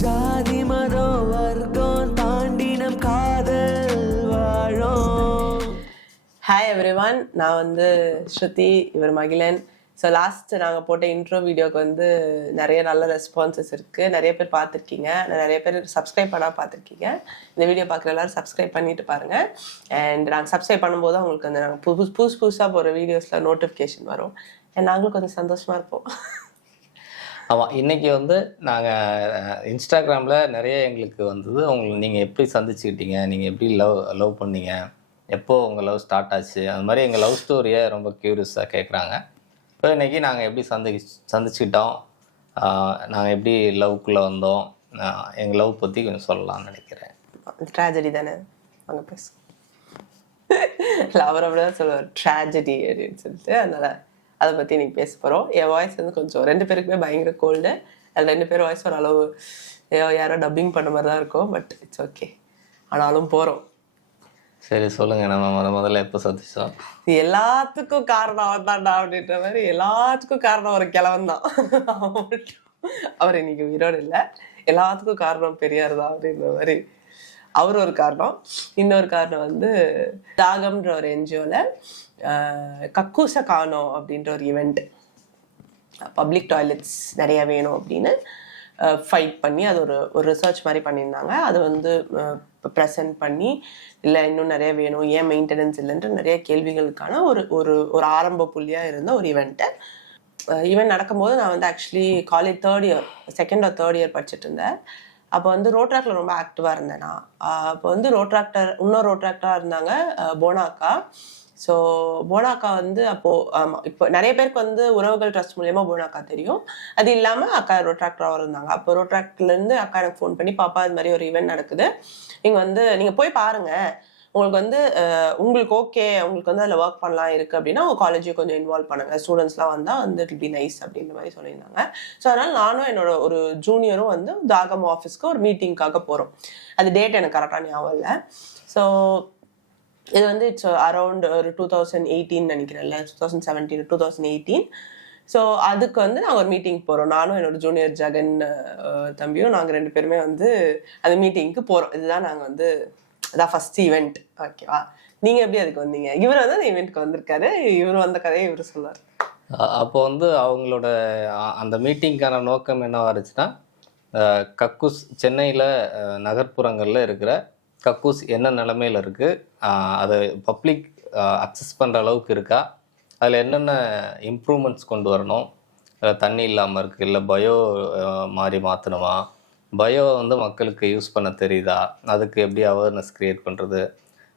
ஜாதி மதம் வர்க்கம் தாண்டி நம் காதல் வாழும். ஹாய் எவ்ரிவன், நான் வந்து ஸ்ருதி, இவர் மகிழன். ஸோ லாஸ்ட் நாங்கள் போட்ட இன்ட்ரோ வீடியோக்கு வந்து நிறைய நல்ல ரெஸ்பான்சஸ் இருக்குது. நிறைய பேர் பார்த்துருக்கீங்க, நிறைய பேர் சப்ஸ்கிரைப் பண்ணால் பார்த்துருக்கீங்க. இந்த வீடியோ பார்க்குற எல்லாரும் சப்ஸ்கிரைப் பண்ணிட்டு பாருங்கள். அண்ட் நாங்கள் சப்ஸ்கிரைப் பண்ணும்போது அவங்களுக்கு வந்து நாங்கள் புதுசாக போகிற வீடியோஸில் நோட்டிஃபிகேஷன் வரும். அண்ட் நாங்களும் கொஞ்சம் சந்தோஷமாக இருப்போம். ஆமாம், இன்றைக்கி வந்து நாங்கள் இன்ஸ்டாகிராமில் நிறைய எங்களுக்கு வந்தது. நீங்கள் எப்படி சந்திச்சுக்கிட்டீங்க, நீங்கள் எப்படி லவ் பண்ணீங்க, எப்போது உங்கள் லவ் ஸ்டார்ட் ஆச்சு, அது மாதிரி எங்கள் லவ் ஸ்டோரியை ரொம்ப க்யூரியஸாக கேட்குறாங்க. இப்போ இன்றைக்கி நாங்கள் எப்படி சந்திச்சுக்கிட்டோம், நாங்கள் எப்படி லவ்க்குள்ளே வந்தோம், எங்கள் லவ் பற்றி கொஞ்சம் சொல்லலாம்னு நினைக்கிறேன். ட்ராஜடி தானே, அங்கே பேச அவர் அப்படிதான் சொல்லுவார் ட்ராஜடி அப்படின்னு சொல்லிட்டு. அதனால் அதை பற்றி இன்னைக்கு பேச போகிறோம். என் வாய்ஸ் வந்து கொஞ்சம் 2 பேருக்குமே பயங்கர கோல்டு. அதில் 2 பேர் வாய்ஸ் ஒரு அளவு யாரோ டப்பிங் பண்ண மாதிரி தான் இருக்கும். பட் இட்ஸ் ஓகே, ஆனாலும் போகிறோம். சரி சொல்லுங்கள், நம்ம முதல்ல எப்போ சந்திச்சோம்? எல்லாத்துக்கும் காரணம் அவன் தான்டா அப்படின்ற மாதிரி. எல்லாத்துக்கும் காரணம் ஒரு கிழவன் தான். அவர் இன்னைக்கு உயிரோடு இல்லை. எல்லாத்துக்கும் காரணம் பெரியார் தான் அப்படின்ற மாதிரி அவர் ஒரு காரணம். இன்னொரு காரணம் வந்து தாகம்ன்ற ஒரு என்ஜிஓவில் கக்கூச காணோம் அப்படின்ற ஒரு ஈவெண்ட், பப்ளிக் டாய்லெட்ஸ் நிறைய வேணும் அப்படின்னு ஃபைட் பண்ணி அது ஒரு ரிசர்ச் மாதிரி பண்ணியிருந்தாங்க. அது வந்து ப்ரெசென்ட் பண்ணி இல்லை இன்னும் நிறைய வேணும், ஏன் மெயின்டெனன்ஸ் இல்லைன்ற நிறைய கேள்விகளுக்கான ஒரு ஆரம்ப புள்ளியாக இருந்த ஒரு ஈவெண்ட் நடக்கும்போது நான் வந்து actually college 2nd or 3rd year படிச்சுட்டு இருந்தேன். அப்போ வந்து ரோட்ராக்டில் ரொம்ப ஆக்டிவாக இருந்தேன் நான். அப்போ வந்து இன்னொரு ரோட்ராக்டராக இருந்தாங்க போனாக்கா. ஸோ போனாக்கா வந்து அப்போது ஆமாம், இப்போ நிறைய பேருக்கு வந்து உறவுகள் ட்ரஸ்ட் மூலயமா போனாக்கா தெரியும். அது இல்லாமல் அக்கா ரோட்ராக்டராக இருந்தாங்க. அப்போ ரோட்ராக்ட்லேருந்து அக்கா எனக்கு ஃபோன் பண்ணி, பாப்பா இது மாதிரி ஒரு ஈவெண்ட் நடக்குது, நீங்கள் வந்து நீங்கள் போய் பாருங்கள், உங்களுக்கு வந்து உங்களுக்கு ஓகே, உங்களுக்கு வந்து அதில் ஒர்க் பண்ணலாம் இருக்குது அப்படின்னா உங்கள் காலேஜையும் கொஞ்சம் இன்வால்வ் பண்ணுங்கள், ஸ்டூடெண்ட்ஸ்லாம் வந்தால் வந்து இட் பி நைஸ் அப்படின்ற மாதிரி சொல்லியிருந்தாங்க. ஸோ அதனால் நானும் என்னோட ஒரு ஜூனியரும் வந்து தாகம் ஆஃபீஸ்க்கு ஒரு மீட்டிங்காக போகிறோம். அது டேட் எனக்கு கரெக்டாக ஞாபகம் இல்லை. ஸோ இது வந்து இட்ஸ் அரௌண்ட் ஒரு 2018 நினைக்கிறேன்ல, 2017 2018. ஸோ அதுக்கு வந்து நாங்கள் ஒரு மீட்டிங் போகிறோம். நானும் என்னோட ஜூனியர் ஜெகன் தம்பியும் நாங்கள் 2 பேருமே வந்து அந்த மீட்டிங்க்கு போகிறோம். இதுதான் நாங்கள் வந்து அதான் ஃபர்ஸ்ட் ஈவெண்ட். ஓகேவா, நீங்கள் எப்படி அதுக்கு வந்தீங்க? இவர் வந்து அந்த ஈவெண்ட்க்கு வந்திருக்காரு, இவர் வந்த கதையை இவர் சொல்லுவார். அப்போ வந்து அவங்களோட அந்த மீட்டிங்க்கான நோக்கம் என்னவா இருந்துச்சுன்னா, கக்கூஸ் சென்னையில் நகர்ப்புறங்களில் இருக்கிற கக்கூஸ் என்ன நிலமையில் இருக்குது, அதை பப்ளிக் அக்சஸ் பண்ணுற அளவுக்கு இருக்கா, அதில் என்னென்ன இம்ப்ரூவ்மெண்ட்ஸ் கொண்டு வரணும், தண்ணி இல்லாமல் இருக்குது, இல்லை பயோ மாதிரி மாற்றணுமா, பயோ வந்து மக்களுக்கு யூஸ் பண்ண தெரியுதா, அதுக்கு எப்படி அவேர்னஸ் க்ரியேட் பண்ணுறது,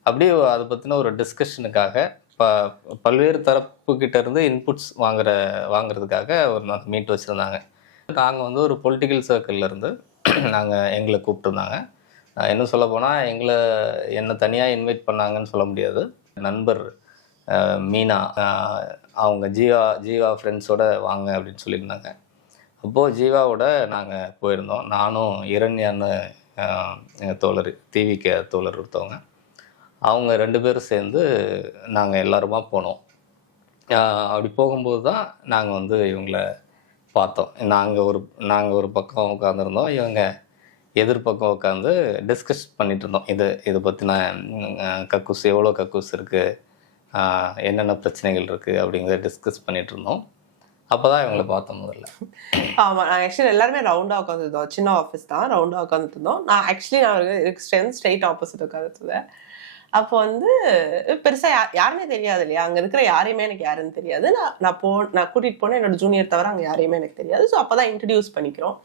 அப்படி அதை பற்றின ஒரு டிஸ்கஷனுக்காக பல்வேறு தரப்புக்கிட்ட இருந்து இன்புட்ஸ் வாங்குறதுக்காக ஒரு மீட் வச்சுருந்தாங்க. நாங்கள் வந்து ஒரு பொலிட்டிக்கல் சர்க்கிள்லேருந்து எங்களை கூப்பிட்டுருந்தாங்க. இன்னும் சொல்ல போனால் என்னை தனியாக இன்வைட் பண்ணாங்கன்னு சொல்ல முடியாது. நண்பர் மீனா அவங்க ஜீவா ஃப்ரெண்ட்ஸோடு வாங்க அப்படின்னு சொல்லியிருந்தாங்க. அப்போது ஜீவாவோட நாங்கள் போயிருந்தோம். நானும் இரண்யான்னு எங்கள் தோழர், டிவிக்கு தோழர் ஒருத்தவங்க, அவங்க 2 பேரும் சேர்ந்து நாங்கள் எல்லாருமா போனோம். அப்படி போகும்போது தான் நாங்கள் வந்து இவங்களை பார்த்தோம். நாங்கள் ஒரு பக்கம் உட்காந்துருந்தோம், இவங்க எதிர்பக்கம் உட்காந்து டிஸ்கஸ் பண்ணிகிட்டு இருந்தோம். இதை பற்றின கக்கூஸ், எவ்வளோ கக்கூஸ் இருக்குது, என்னென்ன பிரச்சனைகள் இருக்குது அப்படிங்கிறத டிஸ்கஸ் பண்ணிகிட்டு இருந்தோம். அப்போ தான் இவங்களை பார்த்தோம் முதல்ல. ஆமாம், நாங்கள் ஆக்சுவலி எல்லாருமே ரவுண்டாக உட்காந்துருந்தோம். சின்ன ஆஃபீஸ் தான், ரவுண்டாக உட்காந்துட்டு இருந்தோம். நான் ஸ்ட்ரெயிட் ஆப்போசிட் உட்காந்துருந்தேன். அப்போ வந்து பெருசாக யாருமே தெரியாது இல்லையா, அங்கே இருக்கிற யாரையுமே எனக்கு யாருன்னு தெரியாது. நான் கூட்டிகிட்டு போனேன், என்னோட ஜூனியர் தவிர அங்கே யாரையுமே எனக்கு தெரியாது. ஸோ அப்போ தான் இன்ட்ரடியூஸ் பண்ணிக்கிறோம்.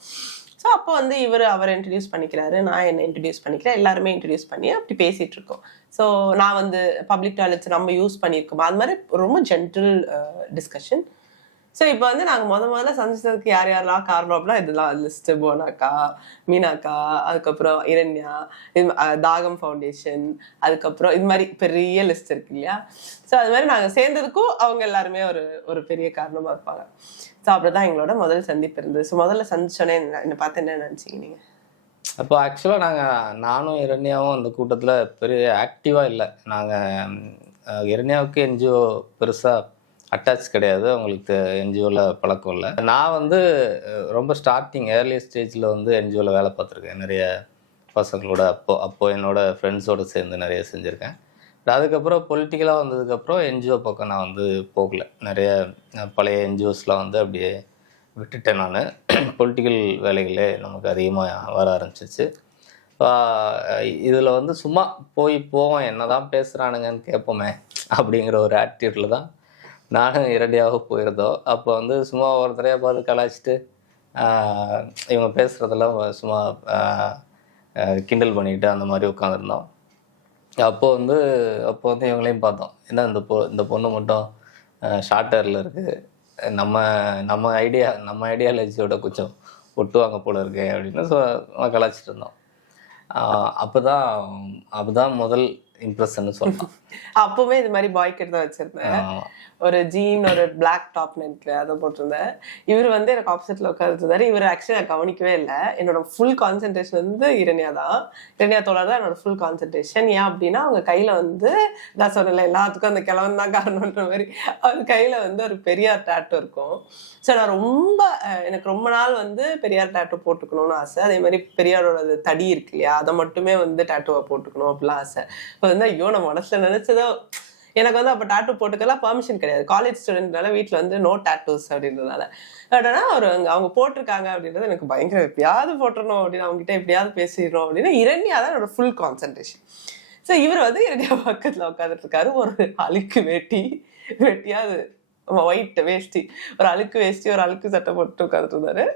ஸோ அப்போ வந்து அவரை இன்ட்ரடியூஸ் பண்ணிக்கிறாரு, நான் என்னை இன்ட்ரடியூஸ் பண்ணிக்கிறேன், எல்லாருமே இன்ட்ரடியூஸ் பண்ணி அப்படி பேசிகிட்டு இருக்கோம். ஸோ நான் வந்து பப்ளிக் டாய்லெட்ஸ் நம்ம யூஸ் பண்ணியிருக்கோம், அது மாதிரி ரொம்ப ஜென்ரல் டிஸ்கஷன். ஸோ இப்போ வந்து நாங்கள் முதல்ல சந்திச்சதுக்கு யாரெல்லாம் காரணம் அப்படின்னா இதெல்லாம் லிஸ்ட்டு, போனாக்கா, மீனாக்கா, அதுக்கப்புறம் இரண்யா, தாகம் ஃபவுண்டேஷன், அதுக்கப்புறம் இது மாதிரி பெரிய லிஸ்ட் இருக்கு இல்லையா. ஸோ அது மாதிரி நாங்கள் சேர்ந்ததுக்கும் அவங்க எல்லாருமே ஒரு பெரிய காரணமாக இருப்பாங்க. ஸோ அப்படிதான் எங்களோட முதல் சந்திப்பு இருந்தது. ஸோ முதல்ல சந்திச்சோன்னே என்னை பார்த்து என்ன நினச்சிங்க நீங்கள்? அப்போ ஆக்சுவலாக நானும் இரண்யாவும் அந்த கூட்டத்தில் பெரிய ஆக்டிவாக இல்லை. இரண்யாவுக்கு என்ஜிஓ பெருசாக அட்டாச் கிடையாது. அவங்களுக்கு என்ஜிஓவில் பழக்கம் இல்லை. நான் வந்து ரொம்ப ஸ்டார்டிங் ஏர்லி ஸ்டேஜில் வந்து என்ஜிஓவில் வேலை பார்த்துருக்கேன். நிறைய பசங்களோட அப்போ என்னோட ஃப்ரெண்ட்ஸோடு சேர்ந்து நிறைய செஞ்சுருக்கேன். அதுக்கப்புறம் பொலிட்டிக்கலாக வந்ததுக்கப்புறம் என்ஜிஓ பக்கம் நான் வந்து போகல. நிறைய பழைய என்ஜிஓஸ்லாம் வந்து அப்படியே விட்டுட்டேன் நான். பொலிட்டிக்கல் வேலைகளே நமக்கு அதிகமாக வர ஆரம்பிச்சிச்சு. இதில் வந்து சும்மா போவோம், என்ன தான் பேசுகிறானுங்கன்னு கேட்போமே அப்படிங்கிற ஒரு ஆட்டிடியூடில் தான் நானும் இரண்டியாக போயிருந்தோம். அப்போ வந்து சும்மா ஒருத்தரையாக பார்த்து கலாய்ச்சிட்டு இவங்க பேசுகிறதெல்லாம் சும்மா கிண்டல் பண்ணிக்கிட்டு அந்த மாதிரி உட்காந்துருந்தோம். அப்போ வந்து இவங்களையும் பார்த்தோம். ஏன்னா இந்த பொண்ணு மட்டும் ஷார்ட் ஹேரில் இருக்குது, நம்ம ஐடியாலஜியோட கொஞ்சம் ஒட்டுவாங்க போல இருக்கு அப்படின்னு கலாய்ச்சிட்டு இருந்தோம். அப்போதான் முதல் இம்ப்ரெஷன் சொல்லலாம். அப்பவுமே இது மாதிரி பாய் கட் தான் வச்சிருந்தேன். ஒரு ஜீன், ஒரு பிளாக் டாப் நெட்ல அதை போட்டிருந்தேன். இவர் வந்து எனக்கு ஆப்போசிட்ல உட்காந்துருந்தாரு. இவர் ஆக்சுவலி நான் கவனிக்கவே இல்லை. என்னோட ஃபுல் கான்சென்ட்ரேஷன் வந்து இரண்யா தான். இரண்யா தோழர் தான் என்னோட ஃபுல் கான்சென்ட்ரேஷன். ஏன் அப்படின்னா அவங்க கையில வந்து நான் சொன்னல எல்லாத்துக்கும் அந்த கிழவன் தான் காரணம்ன்ற மாதிரி அவர் கையில வந்து ஒரு பெரியார் டேட்டூ இருக்கும். ஸோ நான் எனக்கு ரொம்ப நாள் வந்து பெரியார் டேட்டூ போட்டுக்கணும்னு ஆசை. அதே மாதிரி பெரியாரோட தடி இருக்கு இல்லையா, அதை மட்டுமே வந்து டேட்டூவை போட்டுக்கணும் அப்படிலாம் ஆசை. இப்போ வந்து ஐயோ நம்ம மனசுல நினைச்சதோ. எனக்கு வந்து அப்போ டேட்டூ போட்டுக்கலாம் பர்மிஷன் கிடையாது. காலேஜ் ஸ்டூடெண்ட்னால வீட்டில் வந்து நோ டேட்டூஸ் அப்படின்றதுனால. பட் அவங்க போட்டிருக்காங்க அப்படின்றது எனக்கு பயங்கர எப்படியாவது போட்டுறணும் அப்படின்னு அவங்ககிட்ட எப்படியாவது பேசிடுறோம் அப்படின்னா இரண்யா தான் என்னோட ஃபுல் கான்சன்ட்ரேஷன். ஸோ இவர் வந்து இரண்யா பக்கத்தில் உட்காந்துட்டு இருக்காரு. ஒரு அழுக்கு வெட்டியாவது ஒயிட் வேஷ்டி, ஒரு அழுக்கு வேஷ்டி, ஒரு அழுக்கு சட்டை போட்டு உட்காந்துட்டு இருந்தாரு.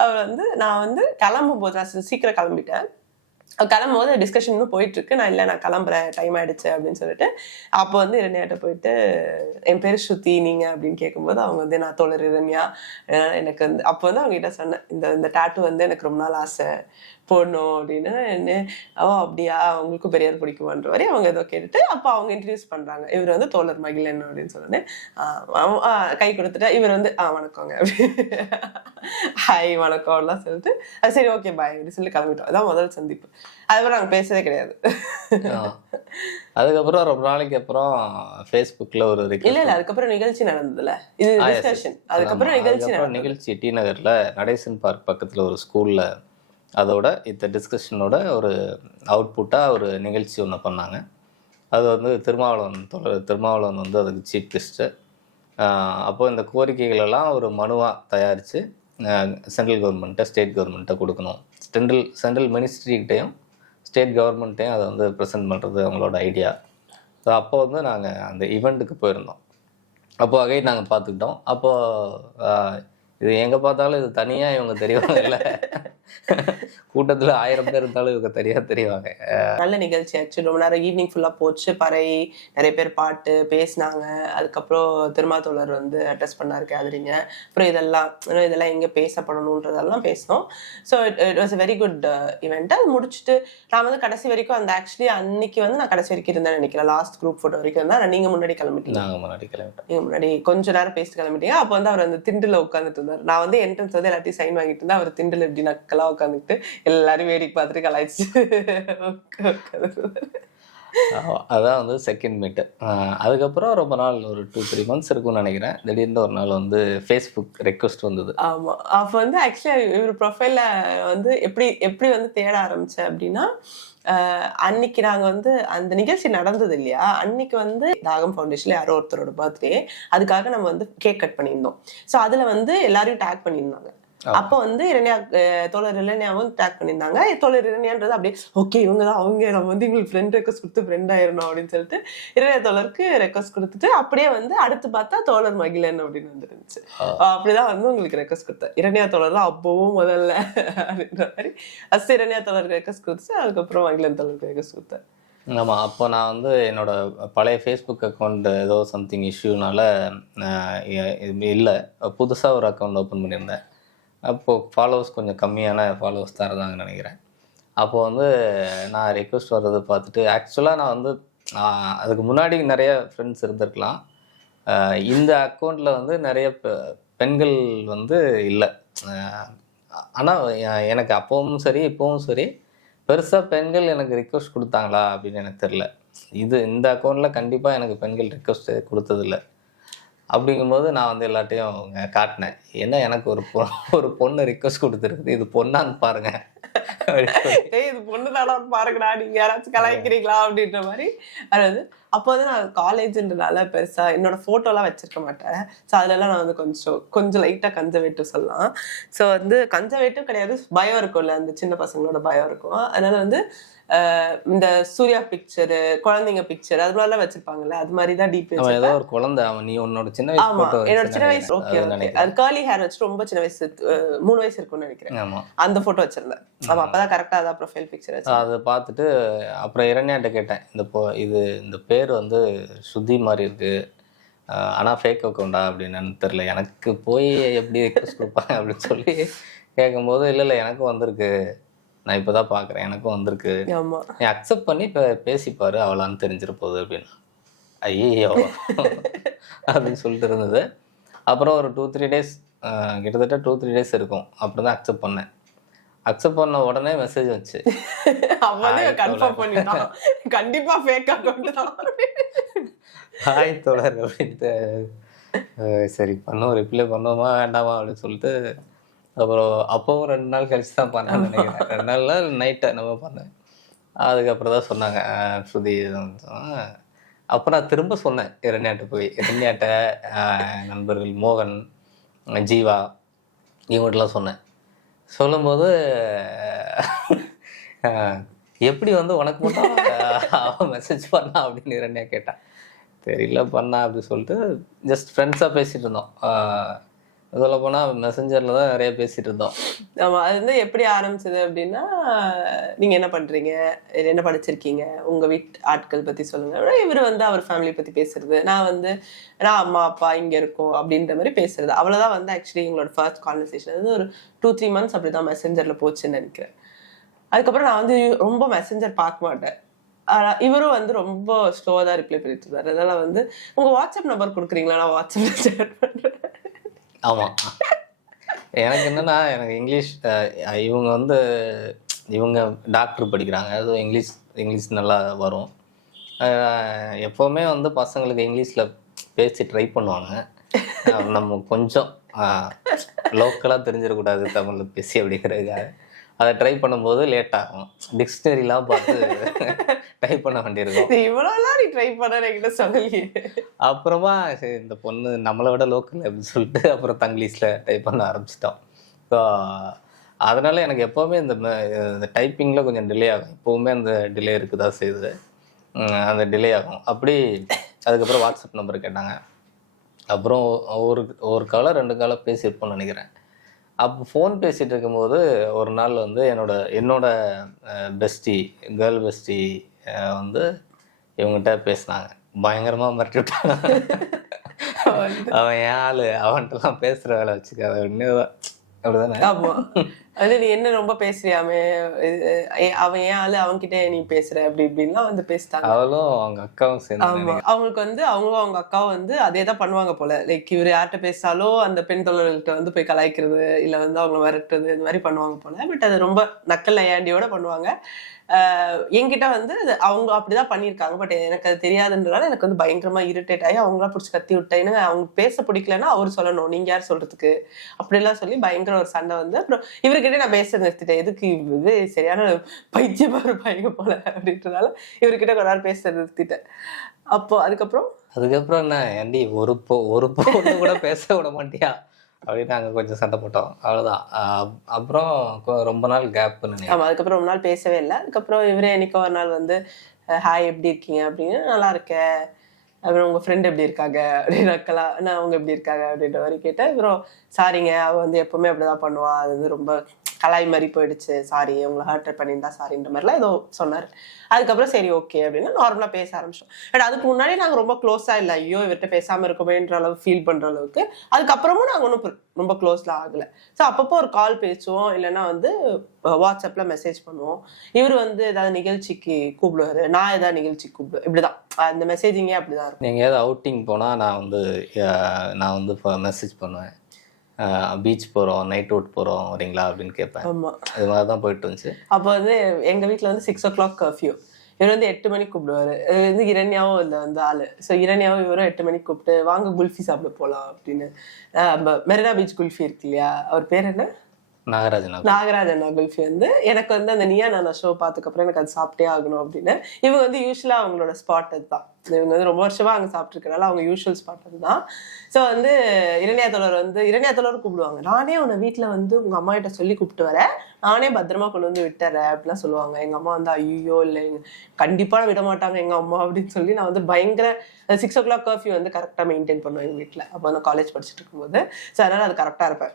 அவர் வந்து நான் வந்து கிளம்பும் போது நான் சீக்கிரம் கிளம்பிட்டேன். கிளம்பும் போது டிஸ்கஷன் இன்னும் போயிட்டு இருக்கு. நான் கிளம்புறேன், டைம் ஆயிடுச்சு அப்படின்னு சொல்லிட்டு அப்போ வந்து இரண்யாட்ட போயிட்டு என் பேர் ஸ்ருதி நீங்க அப்படின்னு கேட்கும்போது அவங்க வந்து நான் தோழர் இரண்யா எனக்கு வந்து அப்போ வந்து அவங்க கிட்ட சொன்னேன், இந்த டேட்டூ வந்து எனக்கு ரொம்ப நாள் ஆசை போடணும் அப்படின்னு. என்ன அப்படியா அவங்களுக்கும் பெரியார் பிடிக்குமான்ற மாதிரி அவங்க ஏதோ கேட்டுட்டு அப்போ அவங்க இன்ட்ரடியூஸ் பண்றாங்க. இவர் வந்து தோழர் மகிழன் அப்படின்னு சொன்னேன். கை கொடுத்துட்டா இவர் வந்து வணக்கங்க ஹாய் வணக்கம் அப்படிலாம் சொல்லிட்டு சரி ஓகே பாய் அப்படின்னு சொல்லி கிளம்பிட்டோம். அதான் முதல் சந்திப்பு. அதுக்கப்புறம் நாங்கள் பேசவே கிடையாது. அதுக்கப்புறம் ரொம்ப நாளைக்கு அப்புறம் ஃபேஸ்புக்கில் ஒரு இல்லை அதுக்கப்புறம் நிகழ்ச்சி நடந்ததுல இது டிஸ்கஷன். அதுக்கப்புறம் நிகழ்ச்சி டி நகரில் நடேசன் பார்க் பக்கத்தில் ஒரு ஸ்கூலில் அதோட இந்த டிஸ்கஷனோட ஒரு அவுட்புட்டாக ஒரு நிகழ்ச்சி ஒன்று பண்ணாங்க. அது வந்து திருமாவளவன் வந்து அதுக்கு சீஃப் கெஸ்ட்டு. அப்போது இந்த கோரிக்கைகளெல்லாம் ஒரு மனுவாக தயாரித்து சென்ட்ரல் கவர்மெண்ட்டை ஸ்டேட் கவர்மெண்ட்டை கொடுக்கணும். சென்ட்ரல் மினிஸ்ட்ரிக்கிட்டையும் ஸ்டேட் கவர்மெண்ட்டையும் அதை வந்து ப்ரெசென்ட் பண்ணுறது அவங்களோட ஐடியா. ஸோ அப்போ வந்து நாங்கள் அந்த ஈவெண்ட்டுக்கு போயிருந்தோம். அப்போது அகைன் நாங்கள் பார்த்துக்கிட்டோம். அப்போது இது எங்கே பார்த்தாலும் இது தனியாக இவங்க தெரியவாங்க இல்லை, கூட்டத்தில் 1000 பேர் இருந்தாலும் இவங்க தெரிவாங்க. நல்ல நிகழ்ச்சி ஆச்சு. ரொம்ப நேரம் ஈவினிங் ஃபுல்லாக போச்சு. பறை நிறைய பேர் பாட்டு பேசினாங்க. அதுக்கப்புறம் திருமாத்தோழர் வந்து அட்ரஸ் பண்ணாரு கேதரிங்க. அப்புறம் இதெல்லாம் எங்கே பேசப்படணுன்றதெல்லாம் பேசினோம். So it was a very good event. அது முடிச்சுட்டு நான் வந்து கடைசி வரைக்கும் அந்த ஆக்சுவலி அன்னைக்கு வந்து நான் கடைசி வரைக்கும் இருந்தேன் நினைக்கிறேன். லாஸ்ட் குரூப் ஃபோட்டோ வரைக்கும் இருந்தால் நீங்கள் முன்னாடி கிளம்பிட்டீங்க. நீங்கள் முன்னாடி கொஞ்ச நேரம் பேசிட்டு கிளம்பிட்டீங்க. அப்போ வந்து அவர் அந்த திண்டில் உட்காந்துட்டு இருந்தார். நான் வந்து என்ட்ரன்ஸ் வந்து எல்லாத்தையும் சைன் வாங்கிட்டு இருந்தேன். அவர் திண்டில் எப்படி நக்கலாக உட்காந்துட்டு எல்லாரும் வேடிக்கை பார்த்துட்டு கலாய்ச்சி அதான் வந்து செகண்ட் மீட்டு. அதுக்கப்புறம் ரொம்ப நாள் ஒரு 2-3 months இருக்கும்னு நினைக்கிறேன். திடீர்னு ஒரு நாள் வந்து ஃபேஸ்புக் ரெக்வஸ்ட் வந்தது. ஆமாம். அப்போ வந்து ஆக்சுவலி இவர் ப்ரொஃபைலில் வந்து எப்படி வந்து தேட ஆரம்பித்தேன் அப்படின்னா அன்னைக்கு நாங்கள் வந்து அந்த நிகழ்ச்சி நடந்தது இல்லையா, அன்னைக்கு வந்து தாகம் ஃபவுண்டேஷன்ல யாரோ ஒருத்தரோட பர்த்டே, அதுக்காக நம்ம வந்து கேக் கட் பண்ணியிருந்தோம். ஸோ அதில் வந்து எல்லாரையும் டேக் பண்ணியிருந்தாங்க. அப்போ வந்து தோழர் இரண்யாவும் டேக் பண்ணியிருந்தாங்க. தோழர் இரண்யான்றது அப்படியே ஓகே இவங்க தான் அவங்க நம்ம வந்து எங்களுக்கு ஃப்ரெண்ட் ரெக்வஸ்ட் கொடுத்து ஃப்ரெண்ட் ஆயிடணும் அப்படின்னு சொல்லிட்டு இரண்யா தோழருக்கு ரெக்வஸ்ட் கொடுத்துட்டு அப்படியே வந்து அடுத்து பார்த்தா தோழர் மகிழன் அப்படின்னு வந்துருந்துச்சு. அப்படிதான் வந்து உங்களுக்கு ரெக்வஸ்ட் கொடுத்தேன். இரண்யா தோழர் தான் அப்பவும் முதல்ல அப்படின்ற மாதிரி ஃபர்ஸ்ட் இரண்யா தோழருக்கு ரெக்வஸ்ட் கொடுத்து அதுக்கப்புறம் மகிழன் தோழருக்கு ரெக்வஸ்ட் கொடுத்தேன். ஆமாம். அப்போ நான் வந்து என்னோட பழைய ஃபேஸ்புக் அக்கௌண்ட் ஏதோ சம்திங் இஷ்யூனால இல்லை, புதுசாக ஒரு அக்கௌண்ட் ஓப்பன் பண்ணியிருந்தேன். அப்போது ஃபாலோவர்ஸ் கொஞ்சம் கம்மியான ஃபாலோவர்ஸ் தான் இருந்தாங்கன்னு நினைக்கிறேன். அப்போது வந்து நான் ரெக்வஸ்ட் வர்றதை பார்த்துட்டு ஆக்சுவலாக நான் வந்து அதுக்கு முன்னாடி நிறைய ஃப்ரெண்ட்ஸ் இருந்திருக்கலாம். இந்த அக்கௌண்ட்டில் வந்து நிறைய பெண்கள் வந்து இல்லை. ஆனால் எனக்கு அப்பவும் சரி இப்போவும் சரி பெருசா பெண்கள் எனக்கு ரிக்வெஸ்ட் கொடுத்தாங்களா அப்படின்னு எனக்கு தெரியல. இந்த அக்கௌண்ட்ல கண்டிப்பா எனக்கு பெண்கள் ரிக்வெஸ்ட் கொடுத்ததில்ல. அப்படிங்கும்போது நான் வந்து எல்லாத்தையும் காட்டினேன். என்ன எனக்கு ஒரு பொண்ணு ரிக்வெஸ்ட் கொடுத்துருக்குது, இது பொண்ணான்னு பாருங்க அப்படின்னு சொல்லி. ஏய் இது பொண்ணு தானான்னு பாருங்கடா, நீங்க யாராச்சும் கலாய்க்கிறீங்களா அப்படின்ற மாதிரி. அதாவது அப்போ வந்து நான் காலேஜ்ன்றனால பெருசா என்னோட போட்டோலாம் வச்சிருக்க மாட்டேன். ஸோ அதுலலாம் நான் வந்து கொஞ்சம் லைட்டா கன்சர்வேட்டிவ் சொல்லலாம். ஸோ வந்து கன்சர்வேட்டிவ் கிடையாது, பயம் இருக்கும்ல, அந்த சின்ன பசங்களோட பயம் இருக்கும். அதனால வந்து இந்த சூர்யா பிக்சரு, குழந்தைங்க பிக்சர் அது மாதிரிலாம் வச்சிருப்பாங்கல்ல, அது மாதிரி தான் டிபி அவன் வச்சிருப்பேன். ஏதோ ஒரு குழந்தை, அவன் நீ உன்னோட சின்ன வயசு ஆமா போட்டோ என்னோட சின்ன வயசு ஓகே நினைக்கிறேன். அது கர்லி ஹேர் வச்சு ரொம்ப சின்ன வயசு 3 வயசு இருக்கும்னு நினைக்கிறேன். ஆமா. அந்த போட்டோ வச்சிருந்தேன். ஆமா அப்பதான் கரெக்டா அதான் ப்ரொஃபைல் பிக்சர் வச்சு. அதை பார்த்துட்டு அப்புறம் இரண்யாட்ட கேட்டேன், இந்த பேர் வந்து ஸ்ருதி மாதிரி இருக்கு, ஆனால் ஃபேக் அக்கௌண்டா அப்படின்னு தெரியல, எனக்கு போய் எப்படி ரிக்வெஸ்ட் கொடுப்பாங்க அப்படின்னு சொல்லி கேட்கும்போது, இல்லை எனக்கும் வந்திருக்கு, நான் இப்போ தான் பார்க்குறேன், எனக்கும் வந்திருக்கு, ஆமா நீ அக்செப்ட் பண்ணி இப்போ பேசிப்பாரு அவளான்னு தெரிஞ்சிட போகுது அப்படின்னு. ஐயோ அப்படின்னு சொல்லிட்டு இருந்தது. அப்புறம் ஒரு 2-3 டேஸ், கிட்டத்தட்ட 2-3 டேஸ் இருக்கும், அப்படி தான் அக்செப்ட் பண்ணேன். அக்செப்ட் பண்ண உடனே மெசேஜ் வந்துச்சு, அவனே கன்ஃபார்ம் பண்ணிட்டான் கண்டிப்பா ஃபேக் அக்கவுண்ட் தான். ஹாய் தோழர் அப்படின்ட்டு. சரி பண்ணுவோம், ரிப்ளை பண்ணுவோமா வேண்டாமா அப்படின்னு சொல்லிட்டு அப்புறம் அப்போவும் 2 நாள் கழிச்சு தான் பண்ணேன்னு நினைக்கிறேன். 2 நாள்ல நைட்டை நம்ம பண்ணேன். அதுக்கப்புறம் தான் சொன்னாங்க ஸ்ருதி. அப்போ நான் திரும்ப சொன்னேன் இரண்யாட்ட நண்பர்கள் மோகன், ஜீவா இவங்ககிட்டலாம் சொன்னேன். சொல்லும்போது எப்படி வந்து உனக்கு மட்டும் அவன் மெசேஜ் பண்ணா அப்படின்னு இரண்யா கேட்டான். தெரியல பண்ணா அப்படின்னு சொல்லிட்டு ஜஸ்ட் ஃப்ரெண்ட்ஸாக பேசிகிட்டு இருந்தோம். சொல்ல போனால் மெசஞ்சரில் தான் நிறைய பேசிகிட்டு இருந்தோம். ஆமாம் அது வந்து எப்படி ஆரம்பிச்சது அப்படின்னா, நீங்கள் என்ன பண்ணுறீங்க, என்ன படிச்சிருக்கீங்க, உங்கள் வீட்டு ஆட்கள் பற்றி சொல்லுங்கள். இவர் வந்து அவர் ஃபேமிலி பற்றி பேசுறது, நான் அம்மா அப்பா இங்கே இருக்கோம் அப்படின்ற மாதிரி பேசுறது. அவ்வளோதான் வந்து ஆக்சுவலி எங்களோட ஃபர்ஸ்ட் கான்வர்சேஷன். அது ஒரு 2-3 months அப்படி தான் மெசஞ்சரில் போச்சுன்னு நினைக்கிறேன். அதுக்கப்புறம் நான் வந்து ரொம்ப மெசஞ்சர் பார்க்க மாட்டேன். இவரும் வந்து ரொம்ப ஸ்லோவாக தான் ரிப்ளை பண்ணிட்டு இருந்தார். அதனால வந்து உங்கள் வாட்ஸ்அப் நம்பர் கொடுக்குறீங்களா, நான் வாட்ஸ்அப்பில் ஷேர் பண்ணுறேன். ஆமாம், எனக்கு என்னென்னா எனக்கு இங்கிலீஷ், இவங்க டாக்டர் படிக்கிறாங்க, அதுவும் இங்கிலீஷ் நல்லா வரும். எப்போவுமே வந்து பசங்களுக்கு இங்கிலீஷில் பேசி ட்ரை பண்ணுவாங்க. நம்ம கொஞ்சம் லோக்கலாக தெரிஞ்சிடக்கூடாது தமிழில் பேசி அப்படிங்கிறதுக்காக அதை ட்ரை பண்ணும்போது லேட் ஆகும். டிக்ஷனரிலாம் பார்த்து டைப் பண்ண வேண்டியிருக்கும். இவ்வளோலாம் நீ ட்ரை பண்ண என்கிட்ட சொல்லலையே. அப்புறமா சரி இந்த பொண்ணு நம்மளை விட லோக்கல் அப்படின்னு சொல்லிட்டு அப்புறம் தங்கிலீஷில் டைப் பண்ண ஆரம்பிச்சிட்டோம். ஸோ அதனால் எனக்கு எப்போவுமே இந்த டைப்பிங்கில் கொஞ்சம் டிலே ஆகும். எப்போவுமே அந்த டிலே இருக்குதா செய்யுது, அந்த டிலே ஆகும். அப்படி அதுக்கப்புறம் வாட்ஸ்அப் நம்பர் கேட்டாங்க. அப்புறம் ஒரு காலம் 2 காலம் பேசியிருப்போம்னு நினைக்கிறேன். அப்போ ஃபோன் பேசிகிட்டு இருக்கும்போது ஒரு நாள் வந்து என்னோட பெஸ்டி, கேர்ள் பெஸ்டி வந்து இவங்ககிட்ட பேசினாங்க. பயங்கரமாக மிரட்டி விட்டாங்க. அவன் ஏன் ஆள், அவன்கிட்டலாம் பேசுகிற வேலை வச்சுக்காத இன்னும் அப்படிதானே. ஆமாம் அது நீ என்ன ரொம்ப பேசுறியாமே, அவன் ஏன் ஆளு, அவன்கிட்ட நீ பேசுற அப்படி இப்படின்லாம் வந்து பேசிட்டாங்க. அவளும் அவங்க அக்காவும் சேர்ந்து. ஆமா அவங்களுக்கு வந்து அவங்க அக்காவும் வந்து அதே தான் பண்ணுவாங்க போல. லைக் இவர் யார்கிட்ட பேசினாலும் அந்த பெண் தொழில்கிட்ட வந்து போய் கலாய்க்கிறது, இல்லை வந்து அவங்களை விரட்டுறது, இந்த மாதிரி பண்ணுவாங்க போல. பட் அது ரொம்ப நக்கல் நையாண்டியோட பண்ணுவாங்க. என்கிட்ட வந்து அவங்க அப்படிதான் பண்ணியிருக்காங்க. பட் எனக்கு அது தெரியாதுன்றதால எனக்கு வந்து பயங்கரமா இரிட்டேட் ஆகி அவங்களா பிடிச்சி கத்தி விட்டேன். அவங்க பேச பிடிக்கலன்னா அவர் சொல்லணும், நீங்க யார் சொல்றதுக்கு அப்படிலாம் சொல்லி பயங்கர ஒரு சண்டை வந்து அப்புறம் இவர்கிட்ட நான் பேச நிறுத்திட்டேன். எதுக்கு இது சரியான பைத்தியமா இருப்பாங்க போல அப்படின்றதால இவர்கிட்ட கொஞ்ச நேரம் பேச நிறுத்திட்டேன். அதுக்கப்புறம் என்ன ஏண்டி ஒரு பொண்ணு கூட பேச விட மாட்டியா அப்படின்னு நாங்கள் கொஞ்சம் சண்டை போட்டோம், அவ்வளோதான். அப்புறம் ரொம்ப நாள் கேப்னு நினைக்கிறேன். ஆமாம் அதுக்கப்புறம் ரொம்ப நாள் பேசவே இல்லை. அதுக்கப்புறம் இவரே என்னைக்கோ ஒரு நாள் வந்து ஹாய் எப்படி இருக்கீங்க அப்படின்னு, நல்லா இருக்கேன், அப்புறம் உங்கள் ஃப்ரெண்ட் எப்படி இருக்காங்க அப்படின்னு நக்கலாம், நான் அவங்க எப்படி இருக்காங்க அப்படின்ற மாதிரி கேட்டேன். அப்புறம் சாரிங்க, அவள் வந்து எப்போவுமே அப்படிதான் பண்ணுவாள், அது வந்து ரொம்ப கலாய் மாதிரி போயிடுச்சு, சாரி உங்களை ஹர்ட் பண்ணியிருந்தா சாரின்ற மாதிரிலாம் ஏதோ சொன்னார். அதுக்கப்புறம் சரி ஓகே அப்படின்னு நார்மலாக பேச ஆரம்பிச்சோம். பட் அதுக்கு முன்னாடி நாங்கள் ரொம்ப க்ளோஸாக இல்லை, ஐயோ இவர்கிட்ட பேசாமல் இருக்கோமேன்ற அளவு ஃபீல் பண்ணுற அளவுக்கு. அதுக்கப்புறமும் நாங்கள் ஒன்றும் ரொம்ப க்ளோஸ்லாம் ஆகலை. ஸோ அப்பப்போ ஒரு கால் பேசுவோம், இல்லைன்னா வந்து வாட்ஸ்அப்பில் மெசேஜ் பண்ணுவோம். இவர் வந்து ஏதாவது நிகழ்ச்சிக்கு கூப்பிடுவார், நான் ஏதாவது நிகழ்ச்சிக்கு கூப்பிடுவேன், இப்படிதான் அந்த மெசேஜிங்கே அப்படிதான் இருக்கும். நீங்கள் ஏதாவது அவுட்டிங் போனால் நான் வந்து மெசேஜ் பண்ணுவேன். பீச் போகிறோம், நைட் அவுட் போகிறோம் வரீங்களா அப்படின்னு கேட்பேன். ஆமா. அது மாதிரி தான் போயிட்டு இருந்துச்சு. அப்போ வந்து எங்க வீட்ல வந்து 6 o'clock கர்ஃப்யூ. இவர் வந்து 8 மணிக்கு கூப்பிடுவாரு. இது வந்து இரண்யாவும் இல்லை வந்து ஆளு. ஸோ இரண்யாவும் இவரும் 8 மணிக்கு கூப்பிட்டு வாங்க குல்ஃபி சாப்பிட போகலாம் அப்படின்னு. மெரினா பீச் குல்ஃபி இருக்கு இல்லையா, அவர் பேர் என்ன, நாகராஜ் அண்ணா குல்ஃபி வந்து எனக்கு வந்து அந்த நீயா நானா ஷோ பார்த்துக்கப்புறம் எனக்கு அது சாப்பிட்டே ஆகணும் அப்படின்னு. இவங்க வந்து யூஸ்வலாக அவங்களோட ஸ்பாட் அதுதான். இவங்க வந்து ரொம்ப வருஷமா அங்கே சாப்பிட்ருக்கனால அவங்க யூஸ்வல் ஸ்பாட் அதுதான். ஸோ வந்து இரண்யா தோழர் கூப்பிடுவாங்க. நானே உன்னை வீட்டில் வந்து உங்கள் அம்மா கிட்ட சொல்லி கூப்பிட்டு வரேன், நானே பத்திரமா கொண்டு வந்து விட்டுறேன் அப்படிலாம் சொல்லுவாங்க. எங்கள் அம்மா வந்து ஐயோ இல்லை கண்டிப்பாக விட மாட்டாங்க எங்கள் அம்மா அப்படின்னு சொல்லி நான் வந்து பயங்கர 6 o'clock கர்ஃப்யூ வந்து கரெக்டாக மெயின்டைன் பண்ணுவேன் எங்கள் வீட்டில். அப்போ வந்து காலேஜ் படிச்சுட்டு இருக்கும்போது. ஸோ அதனால் அது கரெக்டாக இருப்பேன்.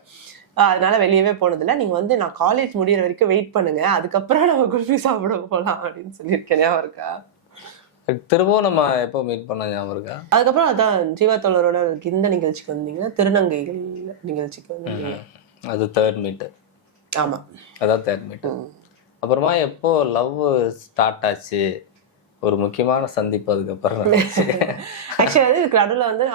அதனால வெளியவே போனதில்லை. நீங்க வந்து நான் காலேஜ் முடியிற வரைக்கும் வெயிட் பண்ணுங்க, அதுக்கப்புறம் நம்ம குல்ஃபி சாப்பிட போகலாம் அப்படின்னு சொல்லியிருக்கேன். ஞாபகம் இருக்கா? திரும்பவும் நம்ம எப்போ மீட் பண்ண ஞாபகம் இருக்கா? அதுக்கப்புறம் அதான் ஜீவா தோழரோட இந்த நிகழ்ச்சிக்கு வந்தீங்க, திருநங்கைகள் நிகழ்ச்சிக்கு வந்தீங்க. அது தேர்ட் மீட். ஆமா, அதான் தேர்ட் மீட். அப்புறமா எப்போ லவ் ஸ்டார்ட் ஆச்சு, ஒரு முக்கியமான சந்திப்பு அதுக்கப்புறம். ஆக்சுவலி வந்து இதுக்கு நடுவில் வந்து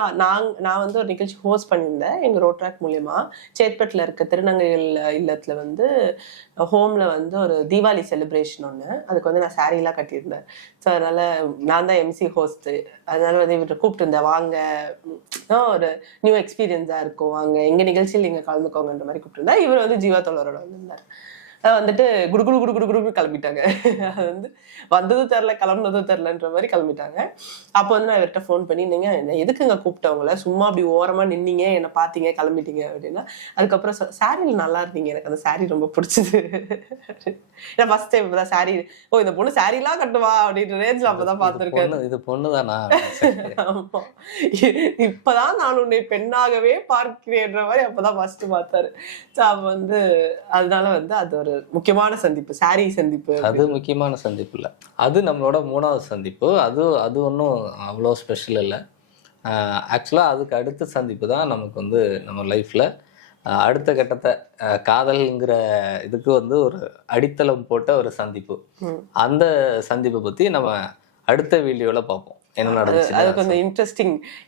நான் வந்து ஒரு நிகழ்ச்சி ஹோஸ்ட் பண்ணியிருந்தேன் எங்கள் ரோட்ராக் மூலியமா. சேத்பட்டில் இருக்க திருநங்கைகள் இல்லத்தில் வந்து ஹோமில் வந்து ஒரு தீபாவளி செலிப்ரேஷன் ஒன்று, அதுக்கு வந்து நான் சாரீலாம் கட்டியிருந்தேன். ஸோ அதனால் நான் தான் எம்சி ஹோஸ்ட்டு. அதனால வந்து இவர்கிட்ட கூப்பிட்டுருந்தேன், வாங்க ஒரு நியூ எக்ஸ்பீரியன்ஸாக இருக்கும், வாங்க எங்கள் நிகழ்ச்சியில் நீங்கள் கலந்துக்கோங்கன்ற மாதிரி கூப்பிட்டுருந்தேன். இவர் வந்து ஜீவா தோழரோட வந்திருந்தார். வந்துட்டு குடுகுடு கிளம்பிட்டாங்க. அது வந்து வந்ததும் தெரில கிளம்புனதும் தெரிலன்ற மாதிரி கிளம்பிட்டாங்க. அப்போ வந்து நான் இவர்கிட்ட ஃபோன் பண்ணி, நீங்க என்ன எதுக்குங்க கூப்பிட்டவங்கள, சும்மா அப்படி ஓரமா நின்னீங்க, என்னை பார்த்தீங்க கிளம்பிட்டீங்க அப்படின்னா. அதுக்கப்புறம் சாரியில் நல்லா இருந்தீங்க, எனக்கு அந்த சாரி ரொம்ப பிடிச்சது. ஏன்னா ஃபர்ஸ்ட் டைம் இப்போதான் சாரி, ஓ இந்த பொண்ணு சாரிலாம் கட்டுவா அப்படின்ற ரேஞ்சில் அப்போதான் பார்த்துருக்கேன். இது பொண்ணு தானா? ஆமா, இப்பதான் நான் உன்னை பெண்ணாகவே பார்க்கிறேன்ற மாதிரி அப்பதான் ஃபர்ஸ்ட் பார்த்தாரு. ஸோ அப்போ வந்து அதனால வந்து அது ஒரு முக்கியமான சந்திப்பு, சாரி சந்திப்பு. அது முக்கியமான சந்திப்பு இல்லை, அது நம்மளோட 3வது சந்திப்பு. அது ஒன்றும் அவ்வளோ ஸ்பெஷல் இல்லை. ஆக்சுவலாக அதுக்கு அடுத்த சந்திப்பு தான் நமக்கு வந்து நம்ம லைஃப்பில் அடுத்த கட்டத்தை காதல்ங்கிற இதுக்கு வந்து ஒரு அடித்தளம் போட்ட ஒரு சந்திப்பு. அந்த சந்திப்பை பற்றி நம்ம அடுத்த வீடியோவில் பார்ப்போம் என்ன நடந்துச்சு. அது கொஞ்சம்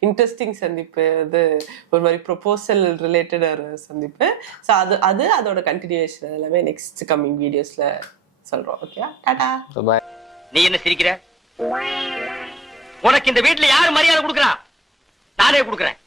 இன்ட்ரெஸ்டிங் சந்திப்பு. அது ஒரு மாதிரி ப்ரொபோசல் ரிலேட்டட் ஒரு சந்திப்பு. ஸோ அதோட கண்டினியூஷன் எல்லாமே நெக்ஸ்ட் கம்மிங் வீடியோஸ்ல சொல்றோம். ஓகே, டாடா, பாய். நீ என்ன சிரிக்கிற? உனக்கு இந்த வீட்டுல யாரு மரியாதை கொடுக்குறா? நானே கொடுக்குறேன்.